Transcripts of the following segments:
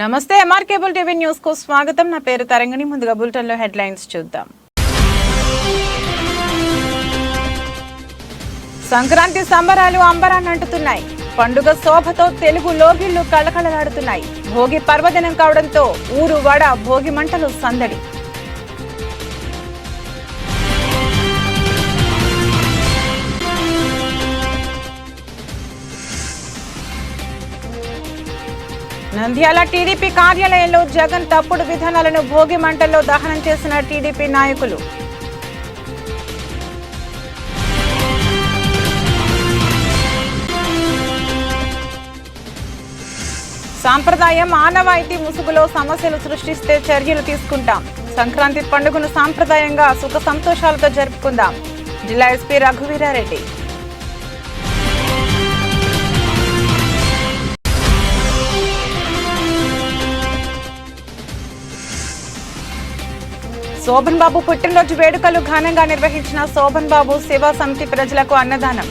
నమస్తే MR cable TV news కు స్వాగతం. నా పేరు తరంగిణి. ముందుగా బులెటిన్ లో హెడ్లైన్స్ చూద్దాం. సంక్రాంతి సంబరాలు అంబరాన్నంటుతున్నాయి. పండుగ శోభతో తెలుగు లోగిళ్లు కళకళలాడుతున్నాయి. భోగి పర్వదినం కావడంతో ఊరు వడ భోగి మంటలు సందడి. నంద్యాల టీడీపీ కార్యాలయంలో జగన్ తప్పుడు విధానాలను భోగి మంటల్లో దహనం చేసిన టీడీపీ నాయకులు. సాంప్రదాయం ఆనవాయితీ ముసుగులో సమస్యలు సృష్టిస్తే చర్యలు తీసుకుంటాం. సంక్రాంతి పండుగను సాంప్రదాయంగా సుఖ సంతోషాలతో జరుపుకుందాం. జిల్లా ఎస్పీ రఘువీరారెడ్డి. శోభన్ బాబు పుట్టినరోజు వేడుకలు ఘనంగా నిర్వహించిన శోభన్ బాబు సేవా సమితి ప్రజలకు అన్నదానం.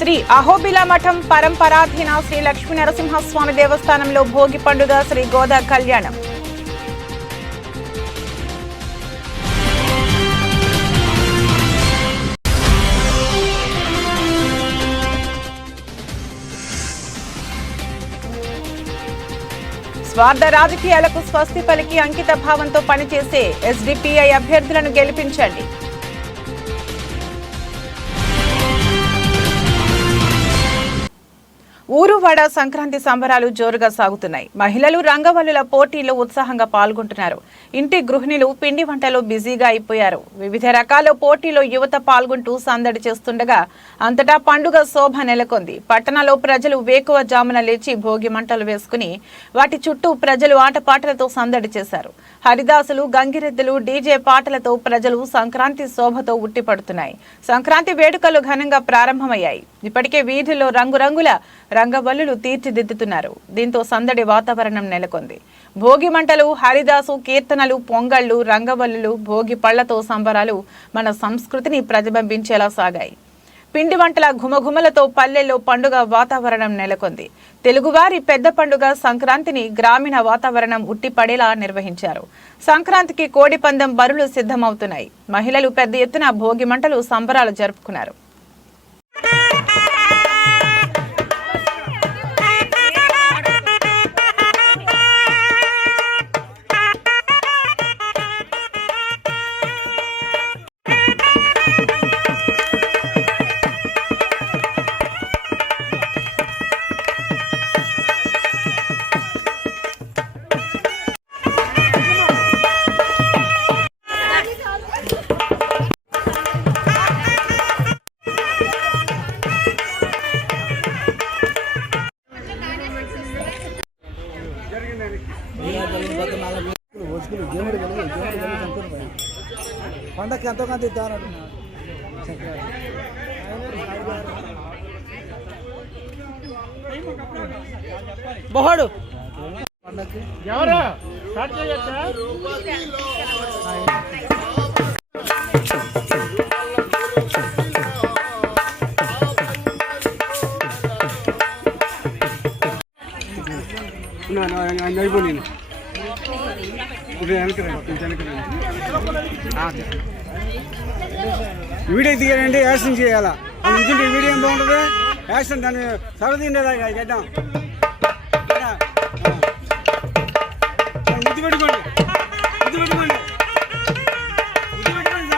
శ్రీ అహోబిల మఠం పరంపరాధీన శ్రీ లక్ష్మీ నరసింహస్వామి దేవస్థానంలో భోగి పండుగ శ్రీ గోదా కళ్యాణం. స్వార్థ రాజకీయాలకు స్వస్తి పలికి అంకిత భావంతో పనిచేసే ఎస్డిపిఐ అభ్యర్థులను గెలిపించండి. ఊరువాడ సంక్రాంతి సంబరాలు జోరుగా సాగుతున్నాయి. మహిళలు రంగవల్లుల పోటీలో ఉత్సాహంగా పాల్గొంటున్నారు. ఇంటి గృహిణులు పిండి వంటలో బిజీగా అయిపోయారు. వివిధ రకాల పోటీలో యువత పాల్గొంటూ సందడి చేస్తుండగా అంతటా పండుగ శోభ నెలకొంది. పట్టణంలో ప్రజలు వేకువ జామున లేచి భోగి మంటలు వేసుకుని వాటి చుట్టూ ప్రజలు ఆటపాటలతో సందడి చేశారు. హరిదాసులు, గంగిరెద్దులు, డీజే పాటలతో ప్రజలు సంక్రాంతి శోభతో ఉట్టిపడుతున్నాయి. సంక్రాంతి వేడుకలు ఘనంగా ప్రారంభమయ్యాయి. ఇప్పటికే వీధుల్లో రంగురంగుల రంగవల్లులు తీర్చిదిద్దుతున్నారు. దీంతో సందడి వాతావరణం నెలకొంది. భోగి మంటలు, హరిదాసు కీర్తనలు, పొంగళ్లు, రంగవల్లులు, భోగి పళ్లతో సంబరాలు మన సంస్కృతిని ప్రతిబింబించేలా సాగాయి. పిండి వంటల ఘుమఘుమలతో పల్లెల్లో పండుగ వాతావరణం నెలకొంది. తెలుగువారి పెద్ద పండుగ సంక్రాంతిని గ్రామీణ వాతావరణం ఉట్టిపడేలా నిర్వహించారు. సంక్రాంతికి కోడి పందెం బరులు సిద్ధమవుతున్నాయి. మహిళలు పెద్ద ఎత్తున భోగి మంటలు సంబరాలు జరుపుకున్నారు. పండగకి ఎంతో కొంత ఇద్దాం. బొహడు పండగకి ఎవరు స్టార్ట్ చేయొచ్చా? అయిపోయి వీడియో దిగారండి, యాక్షన్ చేయాలా. నిజంగా వీడియో ఏం బాగుంటుంది, యాక్షన్ దాన్ని సరదీండేలాగా గడ్డం ముద్దు పెట్టుకోండి, ముద్దు పెట్టుకోండి, ముద్దు పెట్టుకోండి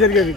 జరిగేది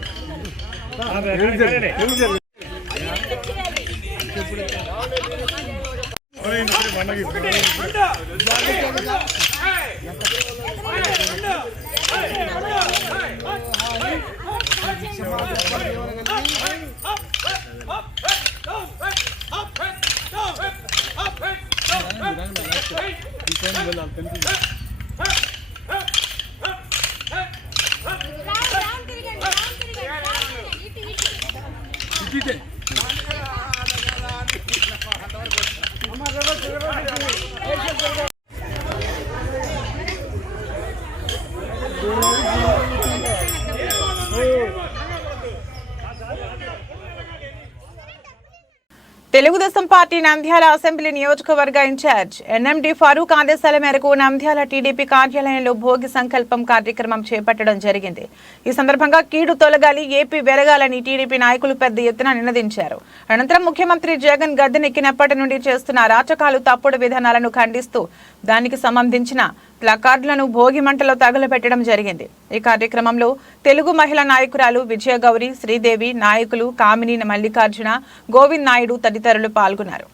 తెలుగుదేశం పార్టీ నంద్యాల అసెంబ్లీ నియోజకవర్గ ఇన్ఛార్జ్ ఎన్ఎండి ఫరూక్ ఆదేశాల మేరకు నంద్యాల టీడీపీ కార్యాలయంలో భోగి సంకల్పం కార్యక్రమం చేపట్టడం జరిగింది. ఈ సందర్భంగా కీడు తొలగాలి, ఏపీ వెలగాలని టీడీపీ నాయకులు పెద్ద ఎత్తున నినదించారు. అనంతరం ముఖ్యమంత్రి జగన్ గద్దెనెక్కినప్పటి నుండి చేస్తున్న అరాచకాలు, తప్పుడు విధానాలను ఖండిస్తూ దానికి సంబంధించిన ప్లకార్డులను భోగి మంటలో తగలబెట్టడం జరిగింది. ఈ కార్యక్రమంలో తెలుగు మహిళా నాయకురాలు విజయగౌరి, శ్రీదేవి, నాయకులు కామిని మల్లికార్జున, గోవింద్ నాయుడు తదితరులు పాల్గొన్నారు.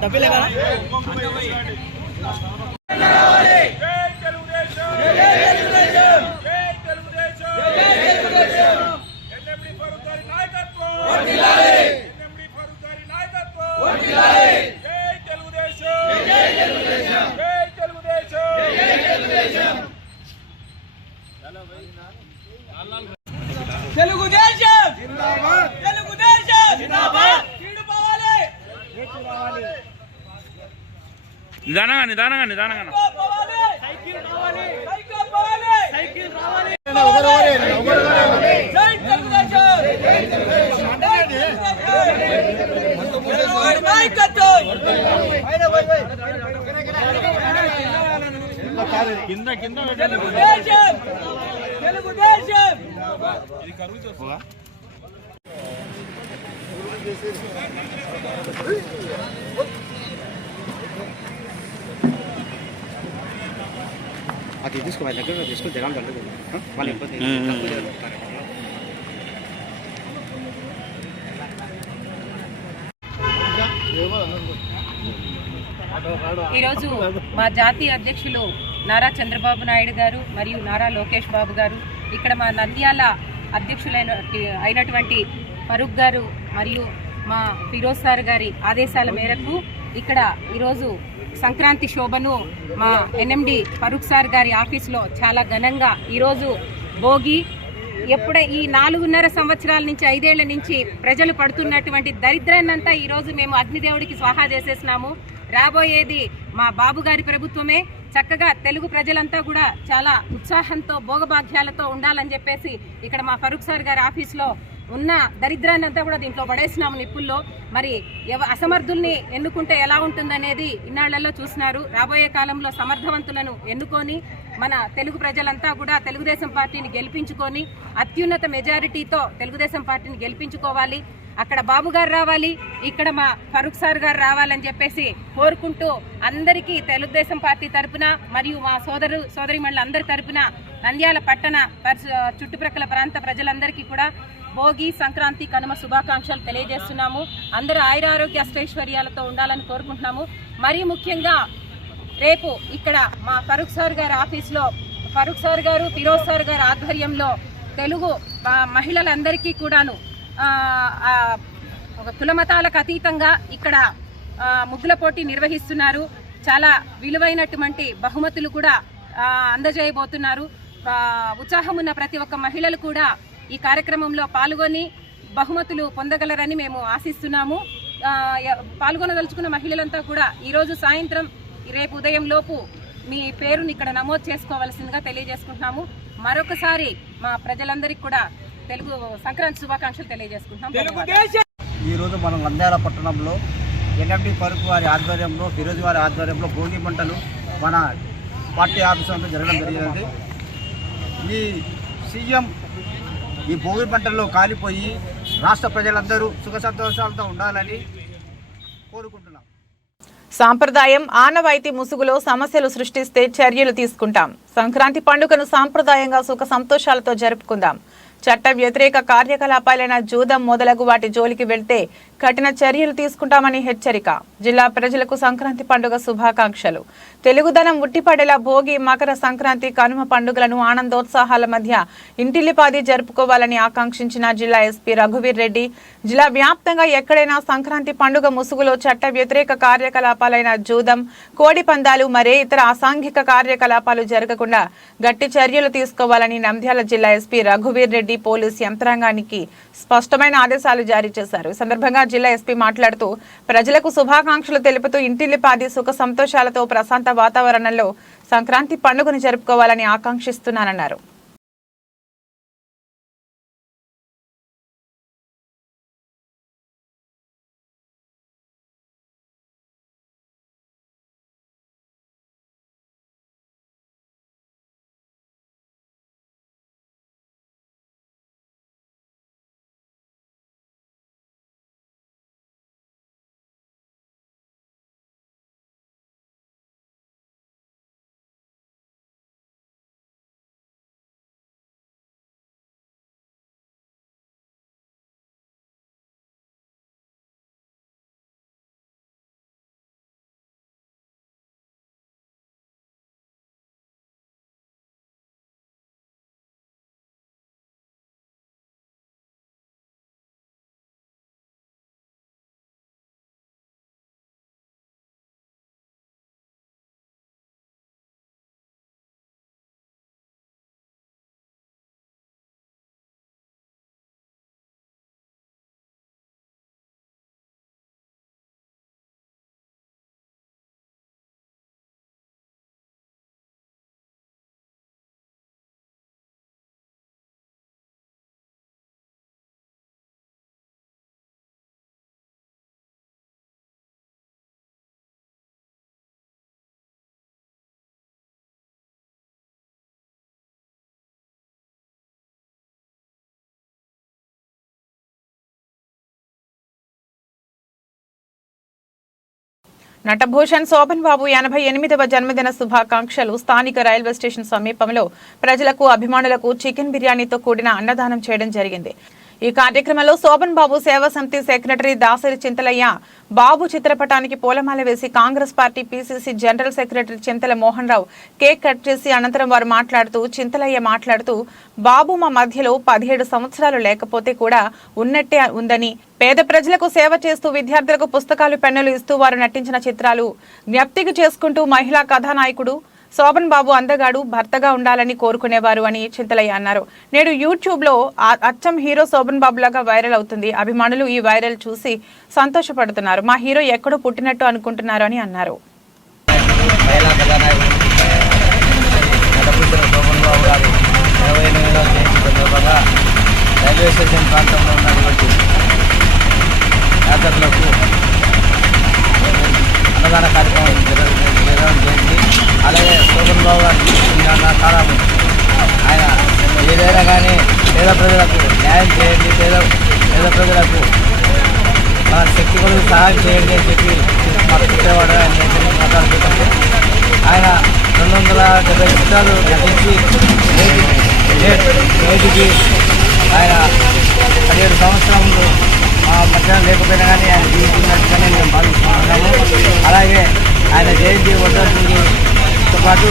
डब्बे लगा నిదానంగా అది తీసుకో దగ్గర తీసుకుని జగన్ దండ వాళ్ళు ఇబ్బంది ఈరోజు మా జాతీయ అధ్యక్షులు నారా చంద్రబాబు నాయుడు గారు మరియు నారా లోకేష్ బాబు గారు ఇక్కడ మా నంద్యాల అయినటువంటి ఫరూక్ గారు మరియు మా ఫిరోజ్ సార్ గారి ఆదేశాల మేరకు ఇక్కడ ఈరోజు సంక్రాంతి శోభను మా ఎన్ఎండి ఫరూక్ సార్ గారి ఆఫీస్లో చాలా ఘనంగా ఈరోజు భోగి ఎప్పుడే ఈ 4.5 సంవత్సరాల నుంచి 5 ఏళ్ల నుంచి ప్రజలు పడుతున్నటువంటి దరిద్రాన్నంతా ఈరోజు మేము అగ్నిదేవుడికి స్వాహా చేసేసినాము. రాబోయేది మా బాబు గారి ప్రభుత్వమే. చక్కగా తెలుగు ప్రజలంతా కూడా చాలా ఉత్సాహంతో భోగభాగ్యాలతో ఉండాలని చెప్పేసి ఇక్కడ మా ఫరూక్ సార్ గారి ఆఫీస్లో ఉన్న దరిద్రాన్ని అంతా కూడా దీంట్లో పడేసినాము నిప్పుల్లో. మరి అసమర్థుల్ని ఎన్నుకుంటే ఎలా ఉంటుందనేది ఇన్నాళ్లలో చూసినారు. రాబోయే కాలంలో సమర్థవంతులను ఎన్నుకొని మన తెలుగు ప్రజలంతా కూడా తెలుగుదేశం పార్టీని గెలిపించుకొని అత్యున్నత మెజారిటీతో తెలుగుదేశం పార్టీని గెలిపించుకోవాలి. అక్కడ బాబు గారు రావాలి, ఇక్కడ మా ఫరూక్ సార్ గారు రావాలని చెప్పేసి కోరుకుంటూ అందరికీ తెలుగుదేశం పార్టీ తరపున మరియు మా సోదరిమణులందరి తరపున నంద్యాల పట్టణ చుట్టుప్రక్కల ప్రాంత ప్రజలందరికీ కూడా భోగి, సంక్రాంతి, కనుమ శుభాకాంక్షలు తెలియజేస్తున్నాము. అందరూ ఆయురారోగ్య అష్టైశ్వర్యాలతో ఉండాలని కోరుకుంటున్నాము. మరీ ముఖ్యంగా రేపు ఇక్కడ మా ఫరూక్ సార్ గారి ఆఫీస్లో ఫరూక్ సార్ గారు ఫిరోజ్ సార్ గారి ఆధ్వర్యంలో తెలుగు మహిళలందరికీ కూడాను ఒక కులమతాలకు అతీతంగా ఇక్కడ ముగ్గుల పోటీ నిర్వహిస్తున్నారు. చాలా విలువైనటువంటి బహుమతులు కూడా అందజేయబోతున్నారు. ఉత్సాహం ఉన్న ప్రతి ఒక్క మహిళలు కూడా ఈ కార్యక్రమంలో పాల్గొని బహుమతులు పొందగలరని మేము ఆశిస్తున్నాము. పాల్గొనదలుచుకున్న మహిళలంతా కూడా ఈరోజు సాయంత్రం రేపు ఉదయం లోపు మీ పేరుని ఇక్కడ నమోదు చేసుకోవాల్సిందిగా తెలియజేసుకుంటున్నాము. మరొకసారి మా ప్రజలందరికీ కూడా తెలుగు సంక్రాంతి శుభాకాంక్షలు తెలియజేసుకుంటున్నాం. ఈరోజు మనం నంద్యాల పట్టణంలో ఎన్ఎండి ఫరూక్ వారి ఆధ్వర్యంలో ఫిరోజ్ వారి ఆధ్వర్యంలో భోగి మంటలు మన పార్టీ ఆఫీస్ అంతా జరగడం జరిగింది. ఈ సీఎం ఈ భోగి మంటల్లో కాలిపోయి రాష్ట్ర ప్రజలందరూ సుఖ సంతోషాలతో ఉండాలని కోరుకుంటున్నాం. సాంప్రదాయం ఆనవాయితీ ముసుగులో సమస్యలు సృష్టిస్తే చర్యలు తీసుకుంటాం. సంక్రాంతి పండుగను సాంప్రదాయంగా సుఖ సంతోషాలతో జరుపుకుందాం. చట్ట వ్యతిరేక కార్యకలాపాలైన జూదం మొదలగు వాటి జోలికి వెళ్తే కఠిన చర్యలు తీసుకుంటామని హెచ్చరిక. జిల్లా ప్రజలకు సంక్రాంతి పండుగ శుభాకాంక్షలు. తెలుగుదనం ఉట్టిపడేలా భోగి, మకర సంక్రాంతి, కనుమ పండుగలను ఆనందోత్సాహాల మధ్య ఇంటిల్లిపాది జరుపుకోవాలని ఆకాంక్షించిన జిల్లా ఎస్పీ రఘువీర్ రెడ్డి జిల్లా వ్యాప్తంగా ఎక్కడైనా సంక్రాంతి పండుగ ముసుగులో చట్ట వ్యతిరేక కార్యకలాపాలైన జూదం, కోడి పందాలు, మరే ఇతర అసాంఘిక కార్యకలాపాలు జరగకుండా గట్టి చర్యలు తీసుకోవాలని నంద్యాల జిల్లా ఎస్పీ రఘువీర్ రెడ్డి పోలీసు యంత్రాంగానికి స్పష్టమైన ఆదేశాలు జారీ చేశారు. ఈ సందర్భంగా జిల్లా ఎస్పీ మాట్లాడుతూ ప్రజలకు శుభాకాంక్షలు తెలుపుతూ ఇంటిల్లిపాది సుఖ సంతోషాలతో ప్రశాంత వాతావరణంలో సంక్రాంతి పండుగను జరుపుకోవాలని ఆకాంక్షిస్తున్నానన్నారు. నటభూషణ్ శోభన్ బాబు 88వ జన్మదిన శుభాకాంక్షలు. స్థానిక రైల్వే స్టేషన్ సమీపంలో ప్రజలకు, అభిమానులకు చికెన్ బిర్యానీతో కూడిన అన్నదానం చేయడం జరిగింది. ఈ కార్యక్రమంలో శోభన్ బాబు సేవా సమితి సెక్రటరీ దాసరి చింతలయ్య బాబు చిత్రపటానికి పూలమాల వేసి Congress party PCC general secretary Chintala Mohan Rao cake cut చేసి అనంతరం వారు చింతలయ్య మాట్లాడుతూ బాబు మా మధ్యలో 17 సంవత్సరాలు లేకపోతే కూడా ఉన్నట్టే ఉందని, పేద ప్రజలకు సేవ చేస్తూ విద్యార్థులకు పుస్తకాలు, పెన్నులు ఇస్తూ వారు నటించిన చిత్రాలు జ్ఞప్తికి చేసుకుంటూ మహిళా కథానాయకుడు శోభన్ బాబు అందగాడు, భర్తగా ఉండాలని కోరుకునేవారు అని చింతలయ్య అన్నారు. నేడు యూట్యూబ్ లో అచ్చం హీరో శోభన్ బాబు లాగా వైరల్ అవుతుంది. అభిమానులు ఈ వైరల్ చూసి సంతోషపడుతున్నారు. మా హీరో ఎక్కడో పుట్టినట్టు అనుకుంటున్నారు అని అన్నారు. అన్నదాన కార్యక్రమం జరగడం జరిగింది. అలాగే శోభన్ బాబు గారు చాలా ఆయన ఏదైనా కానీ పేద ప్రజలకు న్యాయం చేయండి, పేద ప్రజలకు మన శక్తి కొరకు సహాయం చేయండి అని చెప్పి మాకు చెప్పేవాడు. ఆయన గురించి మాట్లాడుతుంటే ఆయన 270 చిత్రాలు నటించి నేటికి ఆయన 17 సంవత్సరాలు మా మధ్య లేకపోయినా కానీ ఆయన జీవిస్తున్నట్టుగానే మేము భావిస్తున్నాము. అలాగే ఆయన జయంతి వర్ధంతులతో పాటు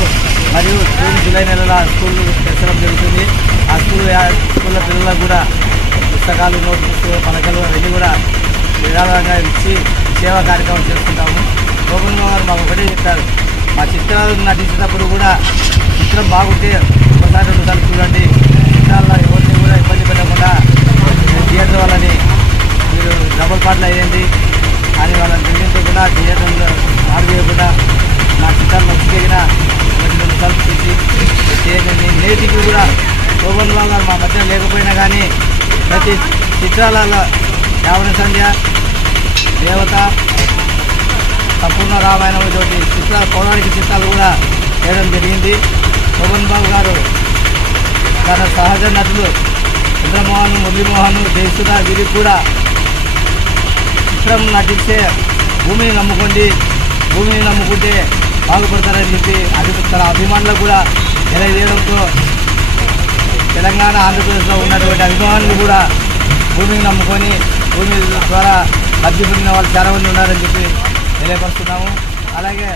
మరియు జూన్ జూలై నెలల స్కూల్ తెరచడం జరుగుతుంది. ఆ స్కూళ్ళ పిల్లలకు కూడా పుస్తకాలు, నోట్బుక్స్, పలకలు అవన్నీ కూడా విరాళంగా ఇచ్చి సేవా కార్యక్రమం చేసుకుంటాము. శోభన్ బాబు గారు మాకు ఒకటే చెప్పారు, మా చిత్రాలు నటించినప్పుడు కూడా చిత్రం బాగుంటే ఒకసారి రెండుసార్లు చూడండి, చిత్రాల్లో ఎవరిని కూడా ఇబ్బంది పెట్టకుండా థియేటర్ వాళ్ళని మీరు డబుల్ పాటలు అయ్యండి అని వాళ్ళని నిర్ణయించకుండా థియేటర్లో ఆడివేయకుండా మా చిత్రాలు నచ్చిగిన రెండుసార్లు చూసి చేయండి. నేటికి కూడా శోభన్ బాబు గారు మా మధ్య లేకపోయినా కానీ ప్రతి చిత్రాలలో యావన సంధ్య, దేవత, సంపూర్ణ రామాయణం తోటి చిత్రాలు, పౌరాణిక చిత్రాలు కూడా చేయడం జరిగింది. శోభన్ బాబు గారు తన సహజ నటులు చంద్రమోహన్, మురళీమోహన్, జయసుధ వీరికి కూడా చిత్రం నటించే భూమిని నమ్ముకుంటే బాగుపడతారని చెప్పి తన అభిమానులకు కూడా తెలియజేయడంతో తెలంగాణ, ఆంధ్రప్రదేశ్లో ఉన్నటువంటి అభిమానులు కూడా భూమిని నమ్ముకొని భూమి ద్వారా లబ్ధి పొందిన వాళ్ళు చాలా మంది ఉన్నారని చెప్పి తెలియపరుస్తున్నాము. అలాగే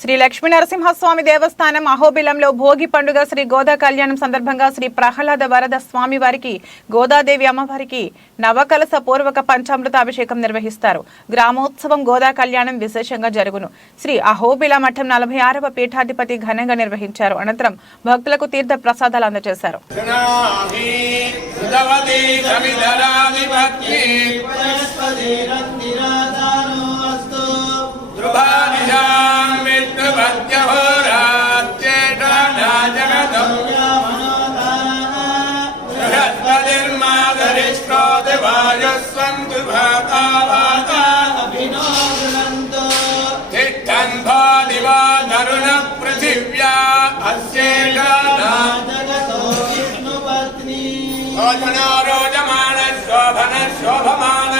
శ్రీ లక్ష్మీ నరసింహస్వామి దేవస్థానం అహోబిలంలో భోగి పండుగ శ్రీ గోదా కళ్యాణం సందర్భంగా శ్రీ ప్రహ్లాద వరద స్వామి వారికి, గోదాదేవి అమ్మవారికి నవకలస పూర్వక పంచామృత అభిషేకం నిర్వహిస్తారు. గ్రామోత్సవం గోదా కళ్యాణం విశేషంగా జరుగును. శ్రీ అహోబిల మఠం 46వ పీఠాధిపతి ఘనంగా నిర్వహించారు. అనంతరం భక్తులకు తీర్థ ప్రసాదాలు అందజేశారు. पृथिव्या रोजमान शोभन शोभमान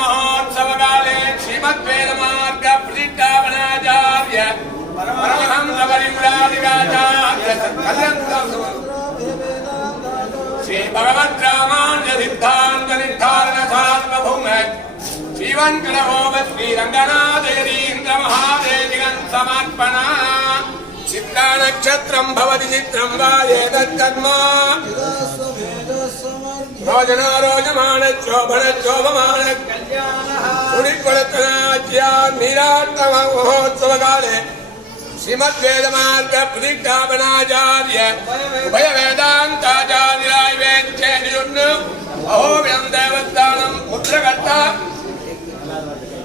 महोत्सव काले श्रीमद्वेदमार्ग प्रतिष्ठापनाचार्य परमहंस परिव्राजकाचार्य श्री भगवत् रामान्य सिद्धांत निर्धारण सार्वभौम श्रीवंकटहोम श्री रंगनाथ यतीन्द्र महादेविगं समर्पणा चित्ता नक्षत्रं भवति चित्रं वा एतत्कर्म रोजना रोजमान शोभन शोभमान महोत्सव काले श्रीमद्वेदमार्ग प्रतिष्ठापनाचार्य उभय वेदांताचार्याय अहोबिलं देवस्थानं मुद्रकर्ता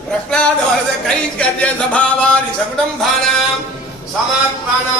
प्रह्लाद वरद कैंकर्य सभावारि सकुटुम्बानां समर्पणा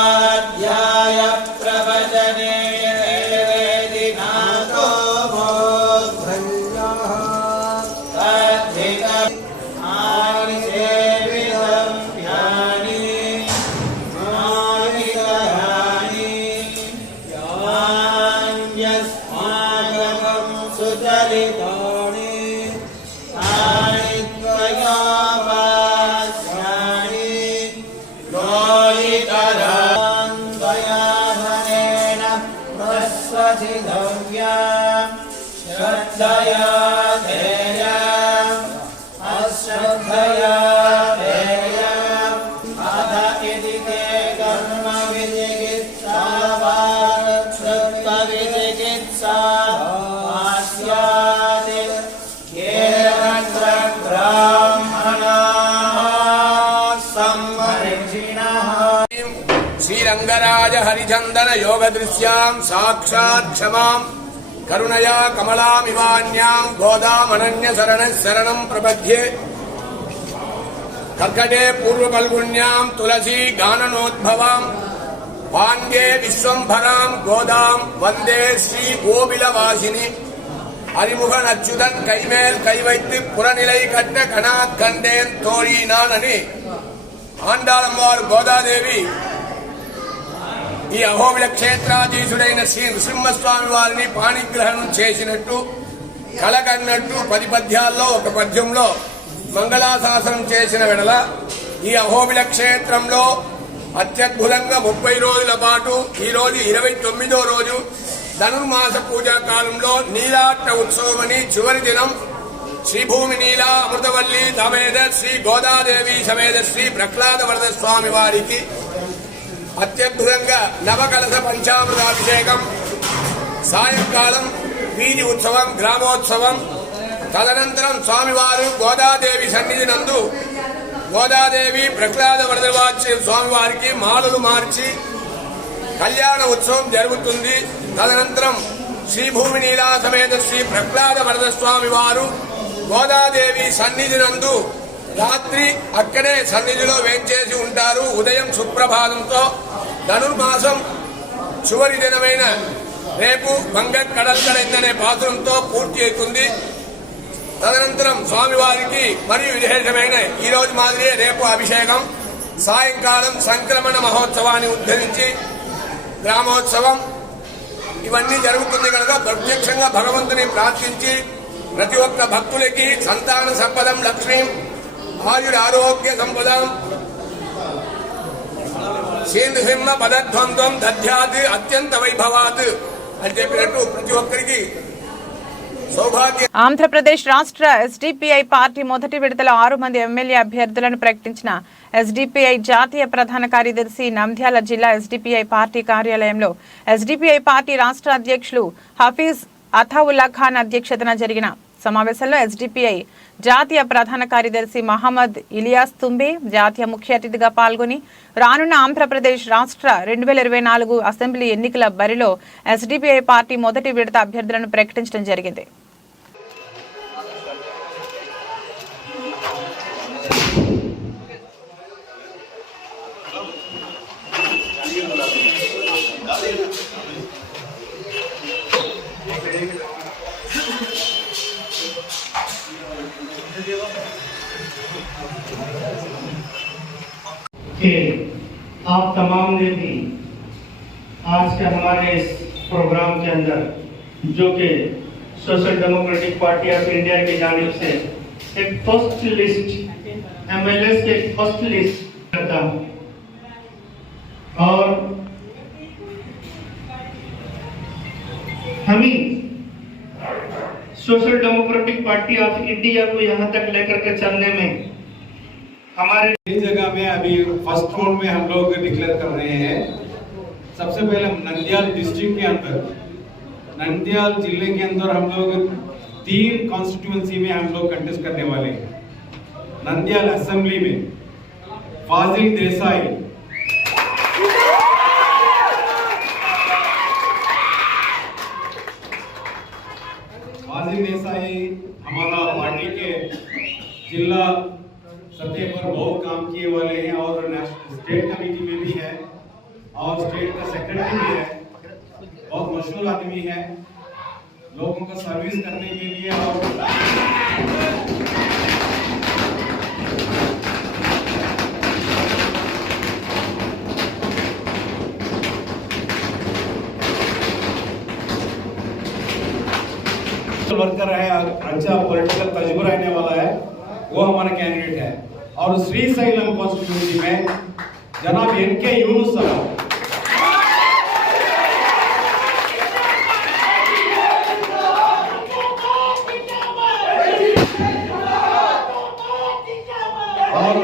स्वाध्याय प्रवचने वेदिनाथो बोधन्यः तद्धितम् आनिसेवितं ध्यानि मानिदयानि यान्यस्माकं सुचरितानि तानि त्वया वास्यानि लोहितरान्वयाधनेन प्रस्वसिधव्या श्रद्धया धेया अश्रद्धया धेया अथ इति ते कर्म विचिकित्सा स्यात् येन ब्राह्मणाः संवर्षिणः श्रीरंगराज हरिचंदन योग दृश्यां साक्षात् क्षमां करुणया कमलामिवान्यां गोदामनन्य शरणं प्रपद्ये कर्कटे पूर्वफल्गुण्यां तुलसी गाननोद्भवां वाङ्गे विश्वंभरां गोदां वन्दे श्री गोविलवासिनी அறிமுகன் அச்சுதன் கைமேல் கை வைத்து புறநிலை கட்ட கணாத் கண்டேன் தோழினானி ఆండాళమ్మవారు గోదాదేవి ఈ అహోబిల క్షేత్రాధీశుడైన శ్రీ నృసింహస్వామి వారిని పాణిగ్రహణం చేసినట్టు కలకన్నట్టు 10 పద్యాల్లో ఒక పద్యంలో మంగళాశాసనం చేసిన వెడల ఈ అహోబిల క్షేత్రంలో అత్యద్భుతంగా 30 రోజుల పాటు ఈ రోజు 29వ రోజు ధనుర్మాస పూజా కాలంలో నీలాట్ట ఉత్సవమని చివరి దినం శ్రీభూమి నీలా అమృతవల్లి సమేత శ్రీ గోదాదేవి సమేత శ్రీ ప్రహ్లాద వరద స్వామి వారికి అత్యద్భుతంగా నవకలశ పంచామృతాభిషేకం, సాయంకాలం వీధి ఉత్సవం, గ్రామోత్సవం. తదనంతరం స్వామివారు గోదాదేవి సన్నిధి నందు గోదాదేవి ప్రహ్లాద వరద స్వామివారికి మాలలు మార్చి కళ్యాణ ఉత్సవం జరుగుతుంది. తదనంతరం శ్రీభూమి నీలా సమేత శ్రీ ప్రహ్లాద వరద స్వామి వారు గోదాదేవి సన్నిధి నందు రాత్రి అక్కడే సన్నిధిలో వేంచేసి ఉంటారు. ఉదయం సుప్రభాతంతో ధనుర్మాసం చివరి దినమైన రేపు బంగట్ కడల్కడైందనే పాత్రంతో పూర్తి అవుతుంది. తదనంతరం స్వామివారికి మరియు విశేషమైన ఈ రోజు మాదిరి రేపు అభిషేకం, సాయంకాలం సంక్రమణ మహోత్సవాన్ని ఉద్ధరించి గ్రామోత్సవం ఇవన్నీ జరుగుతుంది కనుక ప్రత్యక్షంగా భగవంతుని ప్రార్థించి ప్రతి ఒక్క భక్తులకి సంతాన సంపదం, లక్ష్మీం, ఆయుర ఆరోగ్య సంపదం, సింహ పదధ్వంద్వం దధ్యాత్ అత్యంత వైభవాత్ అని చెప్పినట్టు ప్రతి ఒక్కరికి సౌభాగ్య. ఆంధ్రప్రదేశ్ రాష్ట్ర ఎస్డిపిఐ పార్టీ మొదటి విడతలో 6 మంది ఎమ్మెల్యే అభ్యర్థులను ప్రకటించిన ఎస్డిపిఐ జాతీయ ప్రధాన కార్యదర్శి నంద్యాల జిల్లా ఎస్డిపిఐ పార్టీ కార్యాలయంలో ఎస్డిపిఐ పార్టీ రాష్ట్ర అధ్యక్షులు హఫీజ్ అథావుల్లా ఖాన్ అధ్యక్షతన జరిగిన సమావేశంలో ఎస్డిపిఐ జాతీయ ప్రధాన కార్యదర్శి మహమ్మద్ ఇలియాస్ తుంబే జాతీయ ముఖ్య అతిథిగా పాల్గొని రానున్న ఆంధ్రప్రదేశ్ రాష్ట్ర 2024 అసెంబ్లీ ఎన్నికల బరిలో ఎస్డిపిఐ పార్టీ మొదటి విడత అభ్యర్థులను ప్రకటించడం జరిగింది. कि आप तमाम ने भी आज के हमारे इस प्रोग्राम के अंदर जो कि सोशल डेमोक्रेटिक पार्टी ऑफ इंडिया की जानिब से एक फर्स्ट लिस्ट एमएलए के फर्स्ट लिस्ट करता हूँ और हम ही सोशल डेमोक्रेटिक पार्टी ऑफ इंडिया को यहाँ तक लेकर के चलने में हमारे इस जगह में अभी फर्स्ट राउंड में हम लोग डिक्लेयर कर रहे हैं। सबसे पहले नंद्याल डिस्ट्रिक्ट के अंदर, नंद्याल जिले के अंदर हम लोग 3 कॉन्स्टिट्यूएंसी में हम लोग कंटेस्ट करने वाले हैं। नंद्याल असेंबली में फाजिल देसाई, हमारा पार्टी के जिला सत्य आदमी है, बहुत मशहूर आदमी है, लोगों को सर्विस करने के लिए और वर्कर है, अच्छा पॉलिटिकल तजुर्बा रहने वाला है, वो हमारा कैंडिडेट है। और श्रीशैलम कॉन्स्टिट्यूंसी में जनाब एनके यूनुस साहब और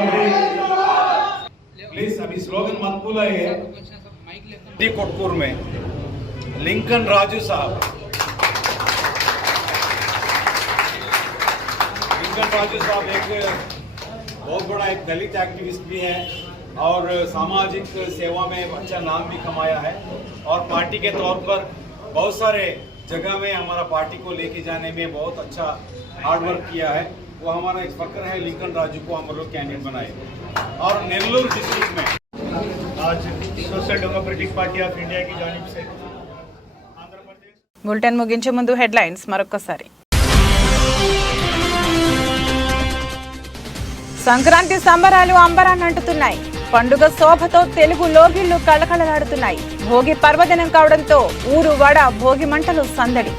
प्लीज अभी स्लोगन मत भूलिए। कोटपुर में लिंकन राजू साहब, राजू साहब एक बहुत बड़ा एक दलित एक्टिविस्ट भी है और सामाजिक सेवा में अच्छा नाम भी कमाया है और पार्टी के तौर पर बहुत सारे जगह में हमारा पार्टी को लेके जाने में बहुत अच्छा हार्ड वर्क किया है। वो हमारा एक फक्र है, लिंकन राजू को हम लोग कैंडिडेट बनाए। और नेल्लूर डिस्ट्रिक्ट में आज सोशल डेमोक्रेटिक पार्टी ऑफ इंडिया की जानिब से आंध्र प्रदेश। బులెటిన్ ముగించే ముందు హెడ్లైన్స్ మరొకసారి। సంక్రాంతి సంబరాలు అంబరాన్నంటుతున్నాయి। పండుగ శోభతో తెలుగు లోగిళ్లు కళకళలాడుతున్నాయి। భోగి పర్వదినం కావడంతో ఊరు వడ భోగి మంటలు సందడి।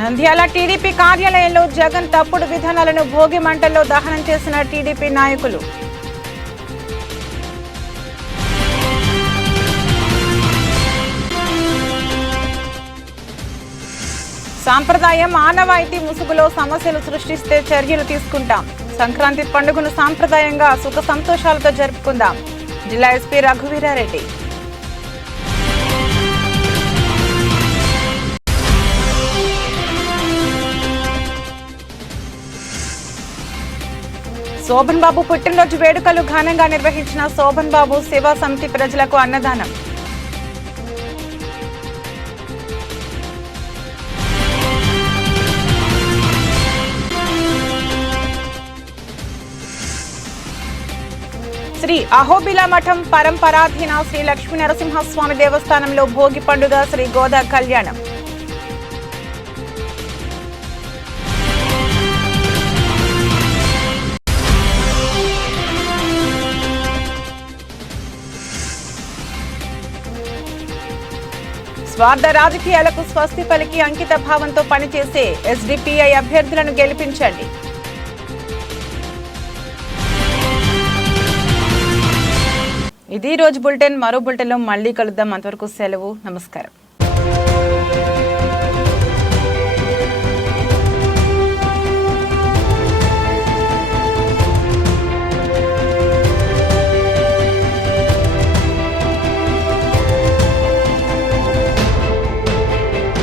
నంద్యాల టీడీపీ కార్యాలయంలో జగన్ తప్పుడు విధానాలను భోగి మంటల్లో దహనం చేసిన టీడీపీ నాయకులు। సాంప్రదాయం ఆనవాయితీ ముసుగులో సమస్యలు సృష్టిస్తే చర్యలు తీసుకుంటాం। సంక్రాంతి పండుగను సాంప్రదాయంగా సుఖ సంతోషాలతో జరుపుకుందాం। జిల్లా ఎస్పీ రఘువీరారెడ్డి। శోభన్ బాబు పుట్టినరోజు వేడుకలు ఘనంగా నిర్వహించిన శోభన్ బాబు సేవా సమితి ప్రజలకు అన్నదానం। శ్రీ అహోబిల మఠం పరంపరాధీన శ్రీ లక్ష్మీ నరసింహస్వామి దేవస్థానంలో భోగి పండుగ శ్రీ గోదా కళ్యాణం। స్వార్థ రాజకీయాలకు స్వస్తి పలికి అంకిత భావంతో పనిచేసే ఎస్డిపిఐ అభ్యర్థులను గెలిపించండి। ఇది రోజు బులెటిన్। మరో బులెటిన్లో మళ్ళీ కలుద్దాం। అంతవరకు సెలవు, నమస్కారం।